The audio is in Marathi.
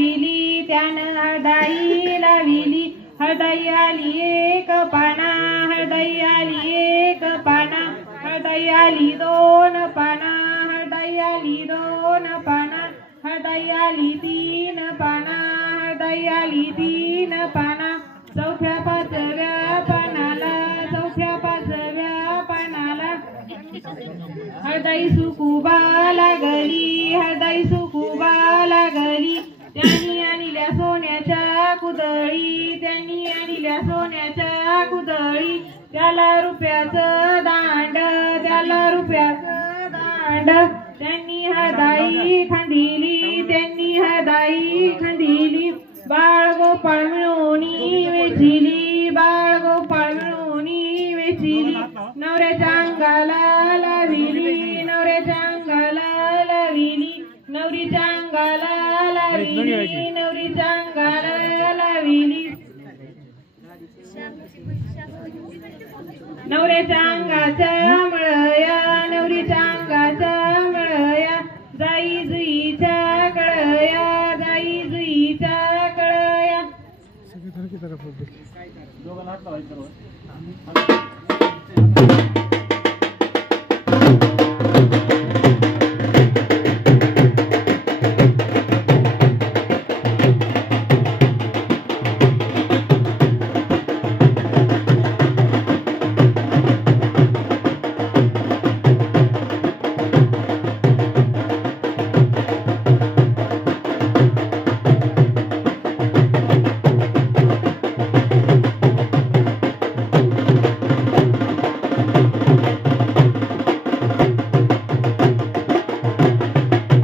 लाविली त्यानं हळदाई लाविली हळदाई आली एक पाना हळदाई आली एक पाना हळदाई आली दोन पाना हळदाई आली दोन पाना हळदाई आली तीन पाना हळदाई आली तीन पाना चौथ्या पाचव्या पानाला चौथ्या पाचव्या पानाला हळदाई सुकुबा लागली हळदाई सुकुबा लागली त्यांनी आणल्या सोन्याच्या कुदळी त्यांनी आणल्या सोन्याच्या कुदळी त्याला रुपयाचं दांड त्याला रुपयाचं दांड त्यांनी हळदाई खांदिली त्यांनी हळदाई खांदिली बाळ गोपाळ मिळवणी वेचिली बाळ गोपाळ मिळवणी वेचिली नवऱ्याच्या अंगाला लाविली नवऱ्याच्या अंगाला लाविली नवरीच्या अंगाला लाविली नवरीच्या अंगाला लाविली नवऱ्याच्या अंगाच्या मळया नवरीच्या अंगाच्या मळया जाई जुईच्या कळया जाई जुईच्या कळया दोघांना हात लावायचं.